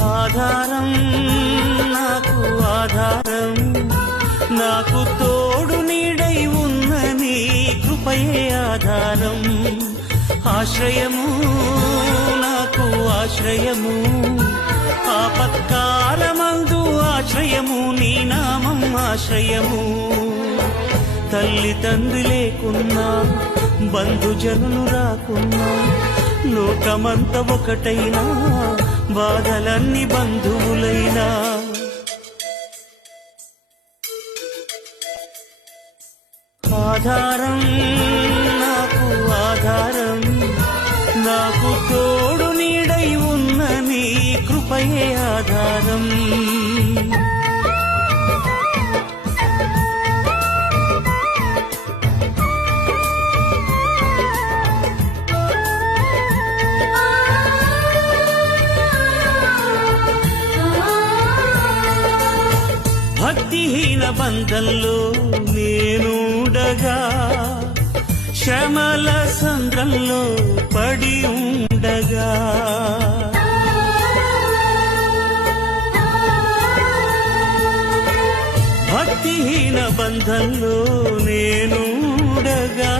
ఆధారం నాకు ఆధారం, నాకు తోడు నీడై ఉన్న నీ కృపయే ఆధారం. ఆశ్రయము నాకు ఆశ్రయము, ఆపత్కాలమందు ఆశ్రయము, నీ నామం ఆశ్రయము. తల్లి తండ్రి లేకున్నా, బంధుజనులు రాకున్నా, లోకమంత ఒకటైనా, బాధలన్నీ బంధువులైనా. ఆధారం నాకు ఆధారం, నాకు తోడు నీడై ఉన్న నీ కృపయే ఆధారం. భక్తిహీన బంధంలో నేనుండగా, శ్రమల సంద్రంలో పడి ఉండగా, భక్తిహీన బంధంలో నేనుండగా